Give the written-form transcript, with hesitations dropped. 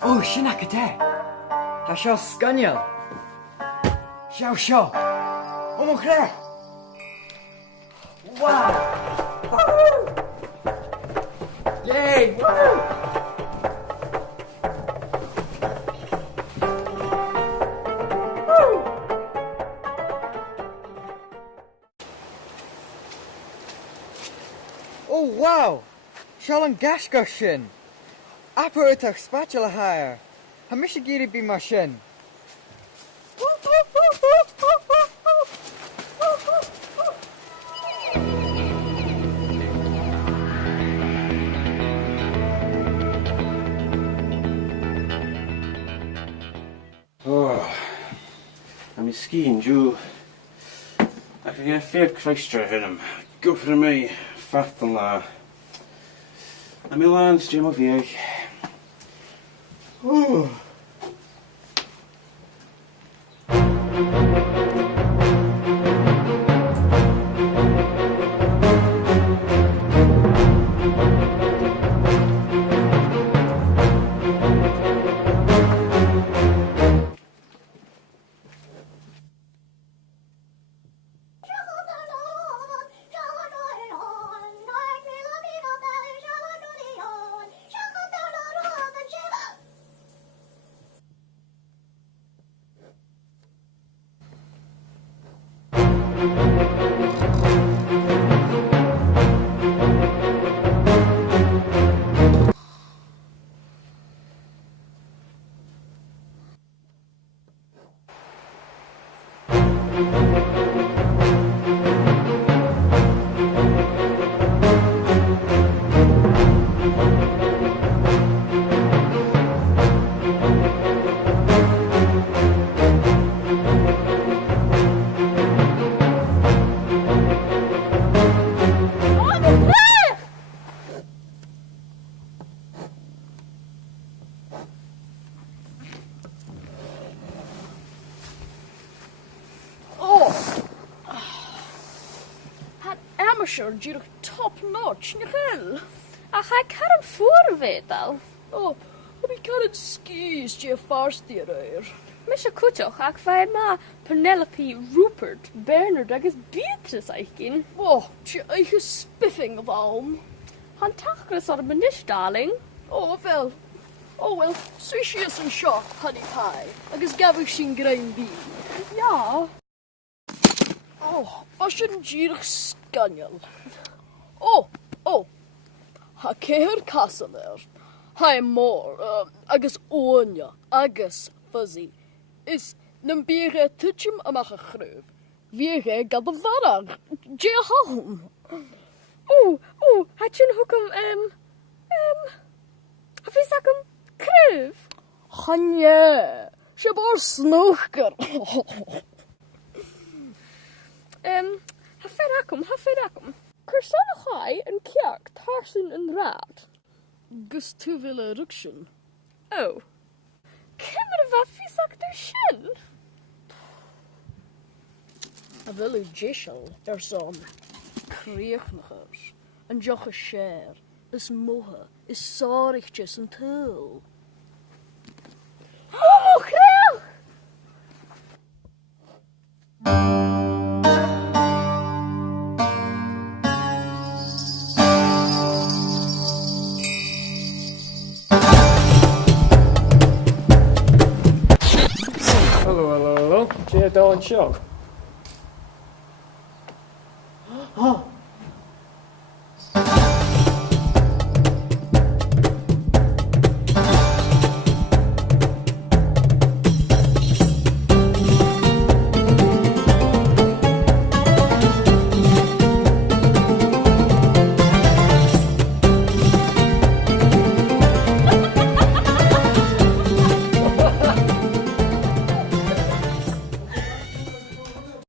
Oh, Crìochnachair. Ha seo scanneal. Seo. Oh, mon Claire. Wow. Woo! Yay! Woo! Oh, wow! Seall an gasca sin. Apar ítach spatula hair. Ha mis sé géirí bí mar sin. Oh, I'm skiing, Joe. I can get fair Crìochnachair in him. Go for me, fat and la. I'm Milan's Jim of Vieg. Oh. Amateur dúach top-notch na chill. A cha caran fuorvédal. Oh, heb ik kan het skis je farstierir. Mis a cúteach ach bhaid ma Penelope, Rupert, Bernard agus Beatrice aici. Oh, je eigen spiffing of alm. Han tachgras ar manis, darling. Oh, wel. Oh, wel, swishi is een shot, honey pie. Agus gafig sin grain bee. Ja. Oh, was een gierig scanjal. Oh. Ha ceir castle er. Ha more, agus oonja, agus fuzzy. Is nem bierge tutjum amach a gruf. Wierge gad de varag. Je halm. Had je hoekom, of is dat hem kruif? Hanje, je bor snoeker. Ha ferakum. Kursana chai en kjark tarsen en raad. Gus tu ville ruksjen. Oh. Kimmer wat visak der shin? A ville jishel son. Crìochnachair. En Crìochnachair. Is mohe. Is sarichtjes en tul. Oh, Crìoch! Hello. J. Dawn Show. Oh,